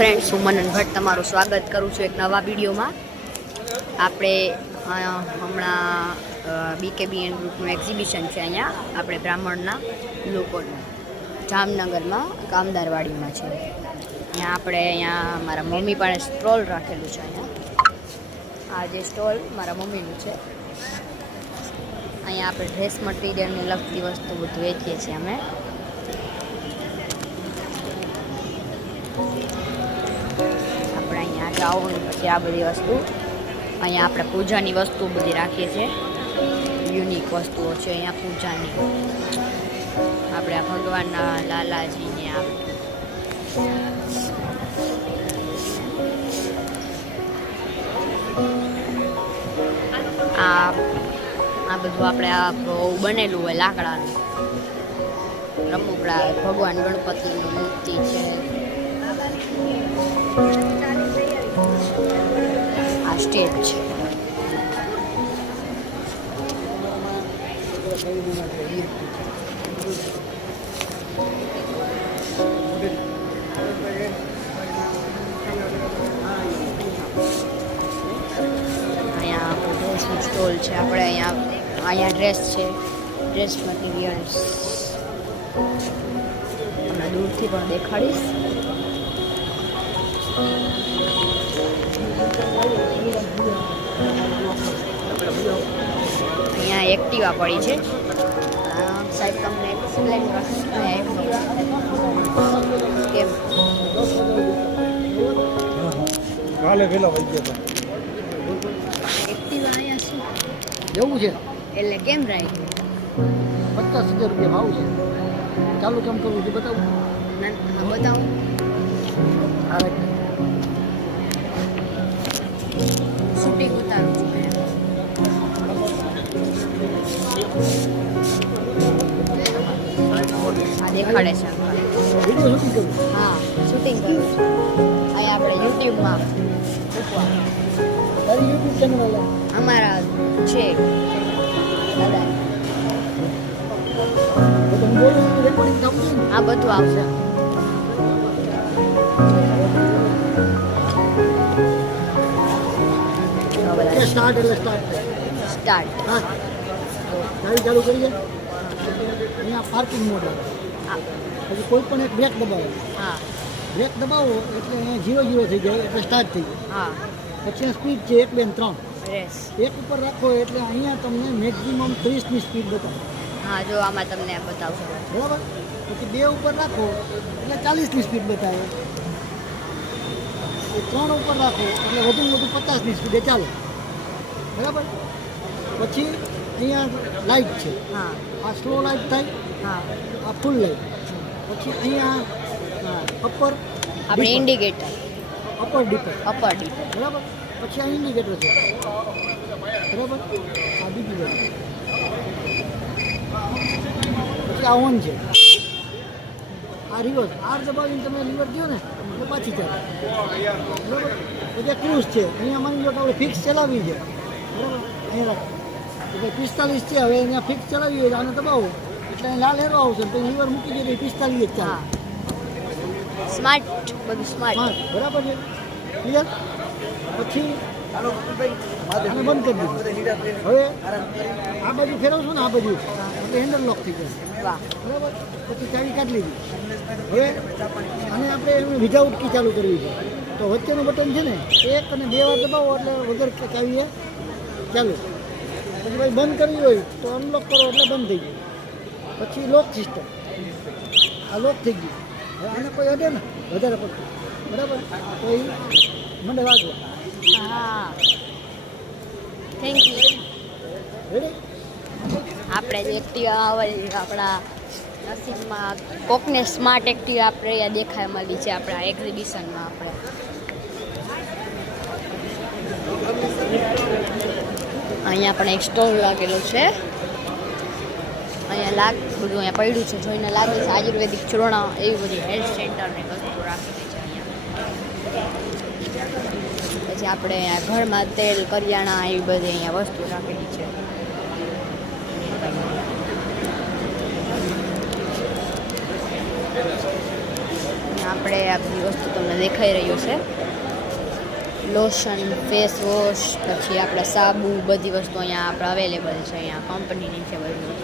Friends, હું મનન ભટ્ટ તમારું સ્વાગત કરું છું એક નવા વિડીયોમાં. આપણે હમણાં BKBN ગ્રુપનું એક્ઝિબિશન છે. અહીંયા આપણે બ્રાહ્મણના લોકોનું જામનગરમાં કામદારવાડીમાં છે. અહીંયા મારા મમ્મી પાસે સ્ટોલ રાખેલું છે. આ જે સ્ટોલ મારા મમ્મીનું છે. અહીંયા આપણે ડ્રેસ મટીરિયલને લગતી વસ્તુ બધું વેચીએ છીએ અમે. આપણે અહીંયા ગાઉન, પછી આ બધી વસ્તુ, અહીંયા આપણે પૂજાની વસ્તુ બધી રાખીએ છીએ. યુનિક વસ્તુઓ છે અહીંયા પૂજાની. આપણે આ ભગવાનના લાલાજીને આ બધું આપણે આ બનેલું હોય લાકડાનું. રમકડા, ભગવાન ગણપતિની મૂર્તિ છે. આ સ્ટેજ છે. અહીંયા ડ્રેસનું સ્ટોલ છે. આપણે અહીંયા ડ્રેસ છે, ડ્રેસ મટીરિયલ્સ. તમને દૂરથી પણ દેખાડીશ. અહીંયા એક્ટિવા પડી છે. સાહેબ તમને એક્સપ્લેન કરશે કેમ કાલે વેલા વહી ગયા એક્ટિવા અહીંયા છે જવું છે. એટલે કેમ રાખ્યું? 50,000 રૂપિયા ભાવ છે. ચાલુ કેમ કરવું છે બતાવું? બતાવું. શૂટિંગ ઉતારું છું. આ દેખાડે છે. વિડીયો શૂટિંગ કરવું. હા, શૂટિંગ કરું છું. અહીંયા આપણે યુટ્યુબમાં તારી યુટ્યુબ ચેનલ અમારા છે દાદા. રેકોર્ડિંગ થવું છે ને? આ બધું આવશે. સ્ટાર્ટ એટલે સ્ટાર્ટ. સ્ટાર્ટ. હા, ગાડી ચાલુ કરીએ. અહીંયા પાર્કિંગ મોડ આવે. પછી કોઈ પણ એક બ્રેક દબાવો. હા બ્રેક દબાવો એટલે અહીંયા 0 થઈ જાય એટલે સ્ટાર્ટ થઈ જાય. હા. પછી સ્પીડ છે 1, 2 અને 3. રેસ. એક ઉપર રાખો એટલે અહીંયા તમને મેક્સિમમ 30ની સ્પીડ બતાવે. હા, જો આમાં તમને બતાવશો. બરાબર. પછી 2 ઉપર રાખો એટલે 40ની સ્પીડ બતાવે. 3 ઉપર રાખો એટલે વધુમાં વધુ 50ની સ્પીડે ચાલે. બરાબર. પછી અહીંયા લાઇટ છે. હા આ સ્લો લાઇટ થાય, હા. આ ફૂલ લાઇટ. પછી અહીંયા અપર આપણે indicator, upper dipper. Upper dipper. બરાબર. પછી આ ઇન્ડિકેટર છે. બરાબર. આ બીજી બાજુ. પછી આ ઓન છે. આ રિવર્સ. આર દબાવીને તમે લિવર દો ને તો પાછી ચાલે. બરાબર. પછી ક્રૂઝ છે. અહીંયા માની લો કે આપણે ફિક્સ ચલાવી છે. બરાબર. અહીંયા રાખો. એટલે 45 છે. હવે અહીંયા ફિક્સ ચલાવી હોય આને દબાવો એટલે અહીં લાલ હેરો આવશે. તો લિવર મૂકી દે 45 જ ચાલે. હા, સ્માર્ટ, બધું સ્માર્ટ. હા, બરાબર છે. ક્લિયર. પછી આને બંધ કરી દીધું. હવે આ બાજુ ફેરવશું ને આ બાજુ એટલે હેન્ડલ લોક થઈ જશે. વાહ. બરાબર. પછી ચાવી કાઢી લીધી. હવે આને આપણે વિધાઉટ કી ચાલુ કરવી છે તો વચ્ચેનું બટન છે ને 1 અને 2 વાર દબાવો એટલે વગર ચાવીએ ચાલુ. પછી ભાઈ બંધ કરવી હોય તો અનલોક કરો એટલે બંધ થઈ ગયું. પછી લોક સિસ્ટમ. આ લોક થઈ ગયું. હવે આને કોઈ અડે ને વધારે પડતું. બરાબર. તો એ મને વાગો. હા, થેન્ક યુ. રેડી. આપણે જે એક્ટિવા આપણા નસીબમાં કોકને સ્માર્ટ એક્ટિવા આપણે અહીંયા દેખાય મળી છે આપણા એક્ઝિબિશનમાં. આપણે અહીંયા પણ એક સ્ટોલ લાગેલો છે. અહીંયા બધું અહીંયા પડ્યું છે. જોઈને લાગે છે આયુર્વેદિક ચૂર્ણ, એવી બધી હેલ્થ સેન્ટરને વસ્તુ રાખેલી છે અહીંયા. પછી આપણે અહીંયા ઘરમાં તેલ, કરિયાણા એવી બધી અહીંયા વસ્તુ રાખેલી છે. આપણે આ બધી વસ્તુ તમને દેખાઈ રહ્યું છે. લોશન, ફેસ વોશ, પછી આપણે સાબુ, બધી વસ્તુ અહીંયા આપણે અવેલેબલ છે. અહીંયા કંપનીની છે બધી.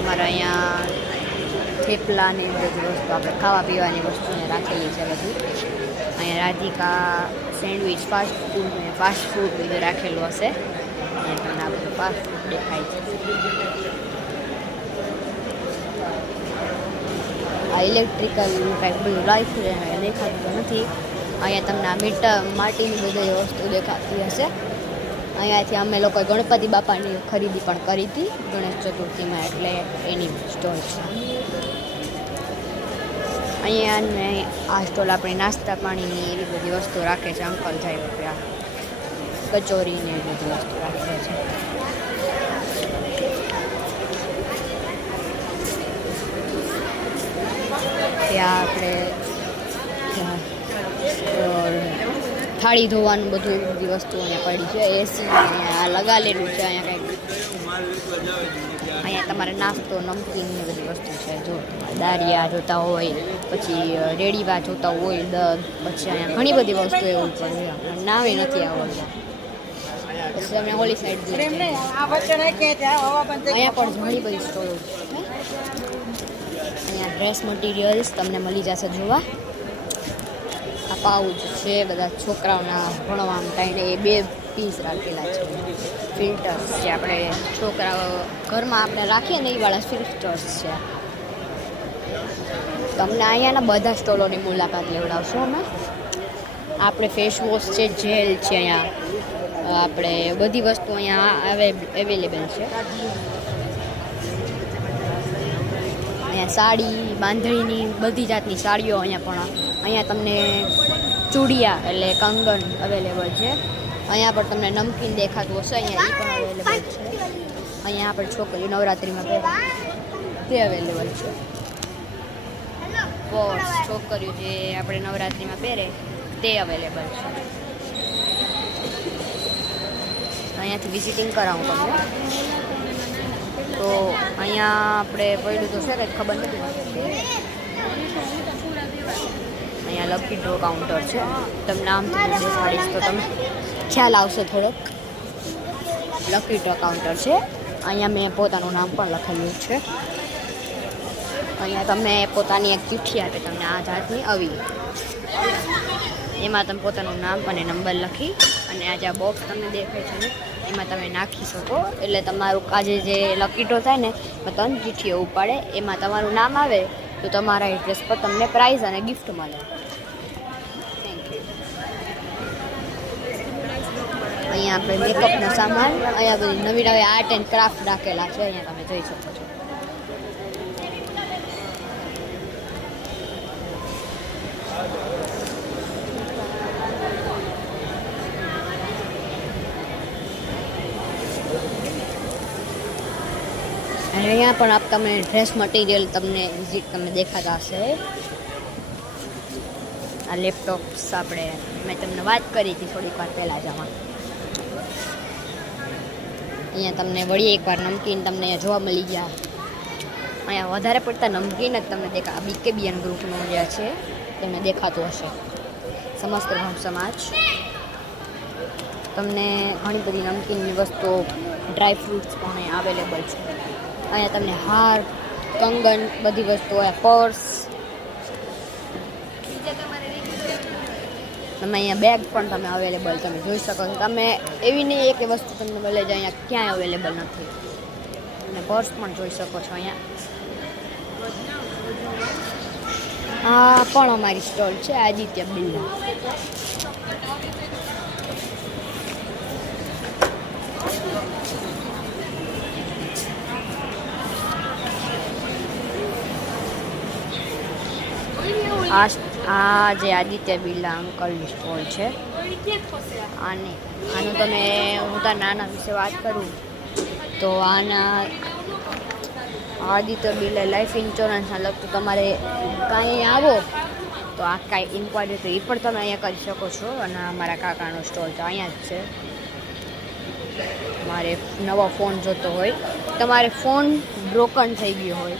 અમારા અહીંયા થેપલા ને બધી વસ્તુ આપણે ખાવા પીવાની વસ્તુ અહીંયા રાખેલી છે બધી. અહીંયા રાધિકા સેન્ડવિચ ફાસ્ટ ફૂડ બધું રાખેલું હશે. અહીંયા તમને આ બધું ફાસ્ટ ફૂડ દેખાય છે. આ ઇલેક્ટ્રિકલ કંઈક બધું રાખ્યું છે, દેખાતું નથી. અહીંયા તમને આ માટીની બધી વસ્તુ દેખાતી હશે. અહીંયાથી અમે લોકોએ ગણપતિ બાપાની ખરીદી પણ કરી હતી ગણેશ ચતુર્થીમાં, એટલે એની સ્ટોલ છે અહીંયા. ને આ સ્ટોલ આપણે નાસ્તા પાણીની એવી બધી વસ્તુ રાખે છે. અંકલ જાય રૂપિયા કચોરીને એવી બધી વસ્તુ રાખે છે. ત્યાં આપણે થાળી ધોવાનું બધું એવી બધી વસ્તુ અહીંયા પડી છે. એસી અહીંયા લગાવેલું છે. અહીંયા કંઈક અહીંયા તમારે નાસ્તો, નમકીન ને બધી વસ્તુ છે. જો દાળિયા જોતા હોય, પછી રેડીવા જોતા હોય, દહીં, પછી અહીંયા ઘણી બધી વસ્તુ એવું પણ છે. નામે નથી આવડતા. પછી તમે ઓલી સાઈડ અહીંયા પણ ઘણી બધી સ્ટોલો છે. અહીંયા ડ્રેસ મટીરિયલ્સ તમને મળી જશે જોવા. આ પાઉચ છે બધા છોકરાઓના ભણવા ટાઈમે. એ 2 પીસ રાખેલા છે. ફિલ્ટર્સ છે, આપણે છોકરાઓ ઘરમાં આપણે રાખીએ ને એ વાળા ફિલ્ટર્સ છે. તમને અહીંયાના બધા સ્ટોલોની મુલાકાત લેવડાવશો અમે. આપણે ફેસ વોશ છે, જેલ છે, અહીંયા આપણે બધી વસ્તુ અહીંયા અવેલેબલ છે. અહીંયા સાડી, બાંધણીની બધી જાતની સાડીઓ અહીંયા પણ. અહીંયા તમને ચૂડિયા એટલે કંગન અવેલેબલ છે. અહીંયા પણ તમને નમકીન દેખાતું હશે, અહીંયા એ પણ અવેલેબલ છે. અહીંયા આપણે છોકરીઓ નવરાત્રિમાં પહેરે તે અવેલેબલ છે. પર્સ છોકરીઓ જે આપણે નવરાત્રિમાં પહેરે તે અવેલેબલ છે. અહીંયાથી વિઝિટિંગ કરાવું તમને. તો અહીંયા આપણે પડ્યું તો છે કંઈ ખબર નથી. અહીંયા લકી ડ્રો કાઉન્ટર છે. તમને નામ દેખાડીશ તો તમે ખ્યાલ આવશે થોડોક. લકી ડ્રો કાઉન્ટર છે. અહીંયા મેં પોતાનું નામ પણ લખેલું છે. અહીંયા તમે પોતાની એક ચિઠ્ઠી આપે તમને આ જાતની આવી. એમાં તમે પોતાનું નામ અને નંબર લખી અને આ જે બોક્સ તમને દેખાય છે ને એમાં તમે નાખી શકો. એટલે તમારું આજે જે લકી ડ્રો થાય ને એમાં 3 ચિઠ્ઠીઓ ઉપાડે. એમાં તમારું નામ આવે તો તમારા એડ્રેસ પર તમને પ્રાઇઝ અને ગિફ્ટ મળે. અહીંયા આપણે મેકઅપનો સામાન, અહીંયા બધી નવી નવી આર્ટ એન્ડ ક્રાફ્ટ રાખેલા છે. અહીંયા તમે જોઈ શકો છો. અને અહીંયા પણ આપ તમે ડ્રેસ મટીરિયલ તમને વિઝિટ તમને દેખાતા હશે. આ લેપટોપ્સ આપણે મેં તમને વાત કરી હતી થોડીક વાર પહેલાં જ આમાં. અહીંયા તમને વળી એકવાર નમકીન તમને અહીંયા જોવા મળી ગયા. અહીંયા વધારે પડતા નમકીન જ તમને દેખા. BKBN ગ્રુપનું જે છે તમને દેખાતું હશે. સમસ્ત બ્રહ્મ સમાજ. તમને ઘણી બધી નમકીનની વસ્તુઓ, ડ્રાય ફ્રૂટ્સ પણ અહીંયા અવેલેબલ છે. અહીંયા તમને હાર, કંગન, બધી વસ્તુઓ, પર્સ. તમે અહીંયા બેગ પણ તમે અવેલેબલ તમે જોઈ શકો છો. તમે એવી નહીં એક વસ્તુ તમને મળે છે અહીંયા ક્યાંય અવેલેબલ નથી. અને પર્સ પણ જોઈ શકો છો અહીંયા. આ પણ અમારી સ્ટોલ છે આદિત્ય બિરલા. આ જે આદિત્ય બિરલા અંકલની સ્ટોલ છે. આનું તમે હું તાર નાના વિશે વાત કરું તો આના આદિત્ય બિરલા લાઈફ ઇન્સ્યોરન્સના લગતું તમારે કાંઈ આવો તો આ કાંઈ ઇન્ક્વાયરી તો એ પણ તમે અહીંયા કરી શકો છો. અને અમારા કાકાનો સ્ટોલ તો અહીંયા જ છે. મારે નવો ફોન જોતો હોય, તમારે ફોન બ્રોકન થઈ ગયું હોય,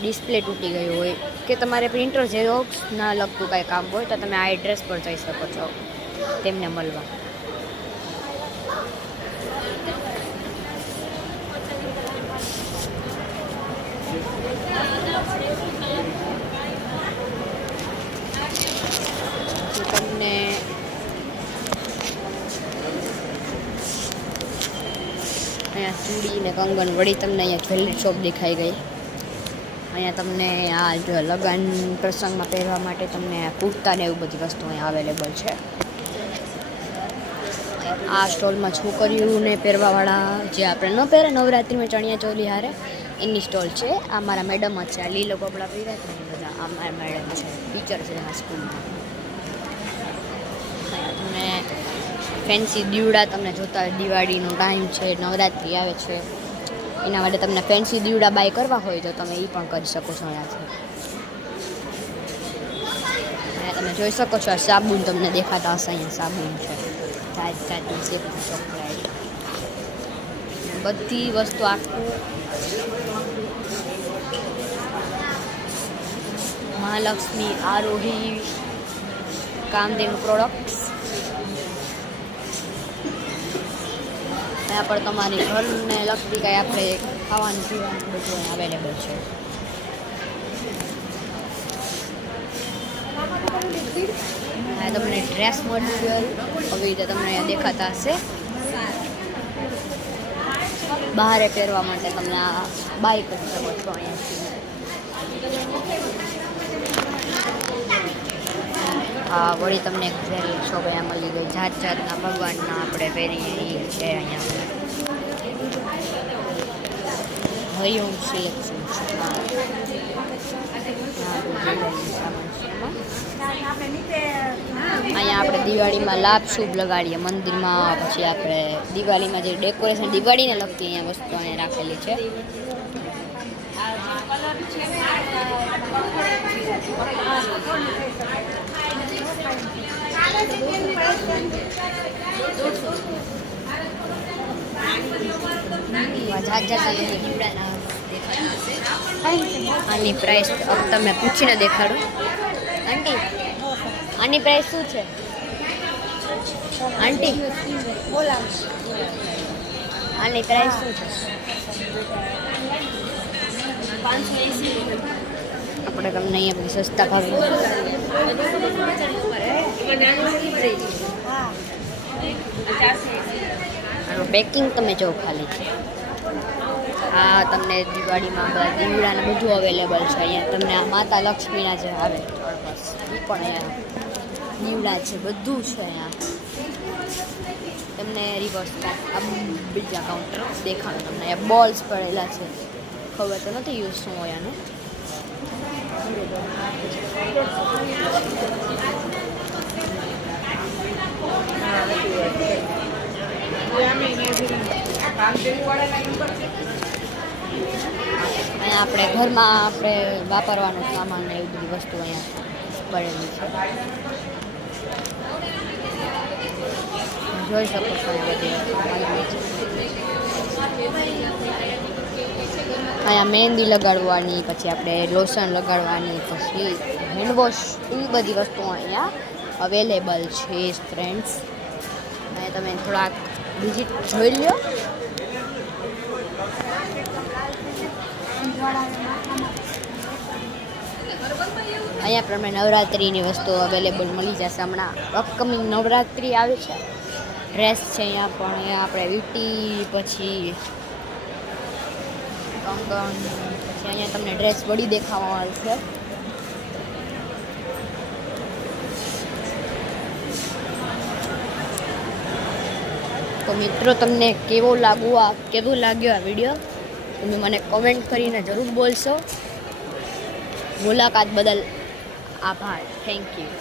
ડિસ્પ્લે તૂટી ગયું હોય કે તમારે પ્રિન્ટર ઝેરોક્સ ના લગતું કાંઈ કામ હોય તો તમે આ એડ્રેસ પર જઈ શકો છો તેમને મળવા. તમને અહીંયા ચૂડી ને કંગન વળી તમને અહીંયા જ્વેલરી શોપ દેખાઈ ગઈ. અહીંયા તમને આ જો લગ્ન પ્રસંગમાં પહેરવા માટે તમને કુર્તા ને એવું બધી વસ્તુ અહીંયા અવેલેબલ છે. આ સ્ટોલમાં છોકરીઓને પહેરવાવાળા જે આપણે ન પહેરે નવરાત્રિમાં ચણિયા ચોલી હારે એની સ્ટોલ છે. આ મારા મેડમ જ છે. આ લીલો કપડાં પહેર્યા છે બધા આ મારા મેડમ છે, ટીચર છે આ સ્કૂલમાં. તમને ફેન્સી દીવડા તમને જોતા હોય, દિવાળીનો ટાઈમ છે, નવરાત્રિ આવે છે એના માટે તમને ફેન્સી દીવડા બાય કરવા હોય તો તમે એ પણ કરી શકો છો. અહીંયાથી તમે જોઈ શકો છો આ સાબુન તમને દેખાતા હશે. અહીંયા સાબુન છે, જાતની છે, ચોકલેટ, બધી વસ્તુ આખું મહાલક્ષ્મી આરોહી કામધેનુ પ્રોડક્ટ્સ. ત્યાં પણ તમારી ઘરને લગતી કાંઈ આપણે ખાવાનું પીવાનું બધું અવેલેબલ છે. હા, તમને ડ્રેસ મટીરિયલ આવી રીતે તમને અહીંયા દેખાતા હશે. બહારે પહેરવા માટે તમે આ બાય કરી શકો છો અહીંયાથી. હા, વળી તમને એક જ્વેલરી શોપ અહીંયા મળી ગઈ. જાત જાતના ભગવાનના આપણે પહેરીએ છે અહીંયા. હરિઓમ સિલેક્શન છે. અહીંયા આપણે દિવાળીમાં લાભ શુભ લગાડીએ મંદિરમાં. પછી આપણે દિવાળીમાં જે ડેકોરેશન દિવાળીને લગતી અહીંયા વસ્તુ અહીંયા રાખેલી છે. આની પ્રાઇસ તમે પૂછીને દેખાડો. આંટી, આની પ્રાઇસ શું છે આંટી? આની પ્રાઇસ શું છે? 580. આપણે તમને અહીંયા બધી સસ્તા ભાવે પેકિંગ તમે જો ખાલી છે. હા, તમને દિવાળીમાં બધા દીવડા ને બધું અવેલેબલ છે અહીંયા. તમને આ માતા લક્ષ્મીના જે આવે એ પણ અહીંયા દીવડા છે, બધું છે અહીંયા. તમને રિવર્સ આ બીજા કાઉન્ટર દેખાડો. તમને અહીંયા બોલ્સ પડેલા છે, ખબર તો નથી યુઝ શું હોય આનું. અહીંયા આપણે ઘરમાં આપણે વાપરવાનો સામાન ને એવી બધી વસ્તુ અહીંયા પડેલી છે. જોઈ શકો છો બધી. અહીંયા મહેંદી લગાડવાની, પછી આપણે લોશન લગાડવાની, પછી હેન્ડવોશ, એવી બધી વસ્તુઓ અહીંયા અવેલેબલ છે ફ્રેન્ડ્સ. અહીંયા તમે થોડાક વિઝિટ જોઈ લો. અહીંયા પ્રમાણે નવરાત્રિની વસ્તુઓ અવેલેબલ મળી જશે. હમણાં અપકમિંગ નવરાત્રિ આવે છે. ડ્રેસ છે અહીંયા પણ. અહીંયા આપણે વીટી, પછી કંગન, પછી અહીંયા તમને ડ્રેસ વળી દેખાવા આવશે. તો મિત્રો, તમને કેવો લાગ્યો આ વિડીયો તમે મને કોમેન્ટ કરીને જરૂર બોલશો. મુલાકાત બદલ આભાર. Thank you.